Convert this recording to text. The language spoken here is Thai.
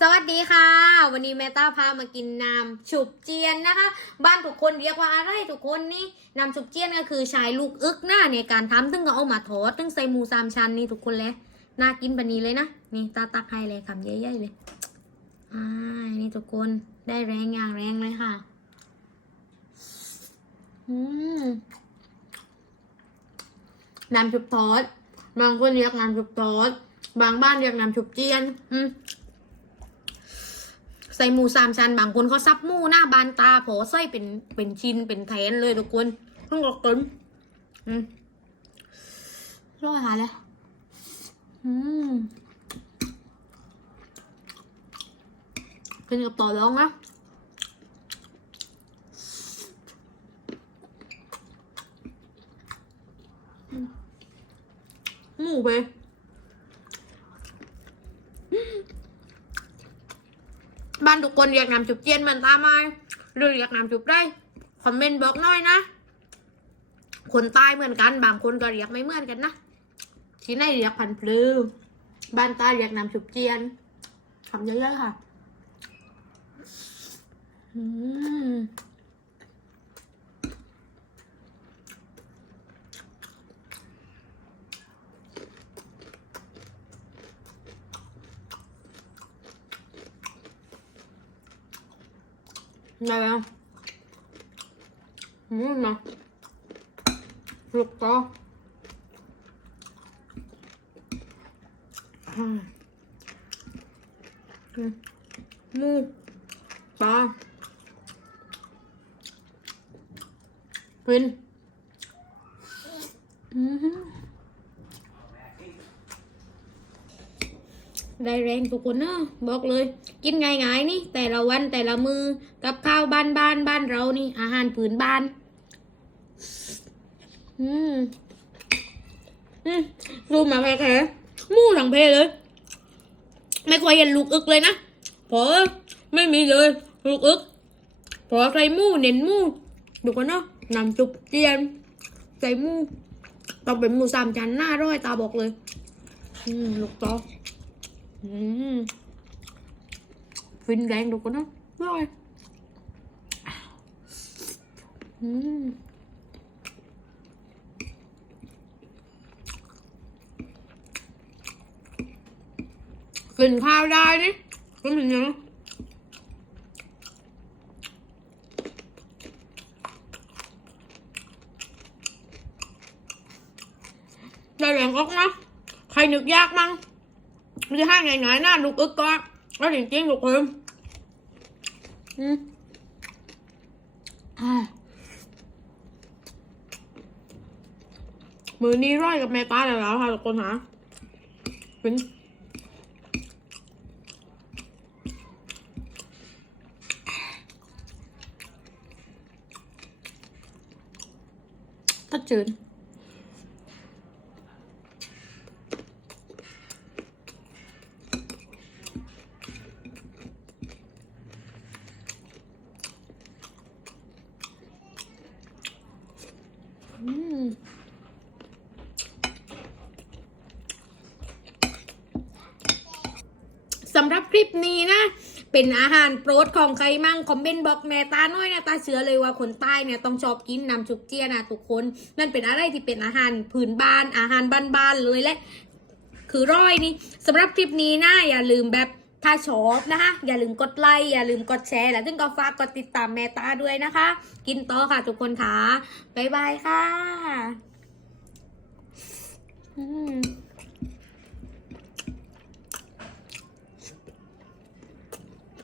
สวัสดีค่ะ วันนี้แม่ต้าพามากินน้ำฉุบเจียนนะคะ บ้านทุกคนเรียกว่าอะไรทุกคนนี่น้ำฉุบเจียนก็คือใช้ลูกอึกหน้าในการทำตึ้งก็เอามาทอดตึ้งใส่หมูสามชั้นนี่ทุกคนเลยน่ากินแบบนี้เลยนะนี่ตาตักให้เลยคำใหญ่ๆเลยอ่านี่ทุกคนได้แรงอย่างแรงเลยค่ะอืมน้ำฉุบทอดบางคนเรียกน้ำฉุบทอดบางบ้านเรียกน้ำฉุบเจียนอืม ใส่หมูสามชั้นบางคนเขาซับหมูหน้าบานตาโผใส่เป็นเป็นชิ้นเป็นแทนเลยทุกคนต้องกกินอืมร้อยหาเลยอืมกินกับต่อรองนะหมูไป บ้านทุกคนเรียกน้ำจุบเจียนเหมือนตาไหมหรือเรียกน้ำจุบได้ คอมเมนต์บอกหน่อยนะ คนใต้เหมือนกัน บางคนก็เรียกไม่เหมือนกันนะ ที่ไหนเรียกพันพลือบ้านใต้เรียกน้ำจุบเจียนคำเยอะๆค่ะ อืม ได้แล้วอืมนะลูกต่ออืมอืมหมูปลาเป็นอืม ได้แรงทุกคนเนอะบอกเลย กินง่ายๆนี่ แต่ละวันแต่ละมือกับข้าวบ้านบ้านบ้านเรานี่ อาหารผืนบ้าน อืมอืมดูมาแค่แค่หมูหลังเพเลย ไม่ค่อยเห็นลูกอึกเลยนะเพราะไม่มีเลย ลูกอึกเพราะใส่หมูเน้นหมูดูกันเนาะนำจุบเจียนใส่หมูต้องเป็นหมูสามชั้นหน้าร้อยตาบอกเลย อืมลูกตอ ฟินแรงดูกันนาะร้อยอืมกินข้าวได้นี่ก็มีเนาะได้แรงออกนะ ใครนึกยากมั้ง มันจะห้างง่ายๆนะลูกอึกก็แล้วจริงๆลูกเพิ่มอืมอ่ามือนี้ร้อยกับแม่ตาแล้วค่ะทุกคนหาเป็นตัดจืดอืม สำหรับคลิปนี้นะ เป็นอาหารโปรดของใครมั่งคอมเมนต์บอกแม่ตาน้อยนะตาเชื่อเลยว่าคนใต้เนี่ยต้องชอบกินน้ำชุบเจียนะทุกคน นั่นเป็นอะไรที่เป็นอาหารพื้นบ้านอาหารบ้านๆเลยและคือร้อยนี่สำหรับคลิปนี้นะอย่าลืมแบบถ้าชอบนะคะ อย่าลืมกดไลค์อย่าลืมกดแชร์ และซึ่งก็ฝากกดติดตามแม่ตาด้วยนะคะ กินต่อค่ะทุกคนค่ะบ๊ายบายค่ะ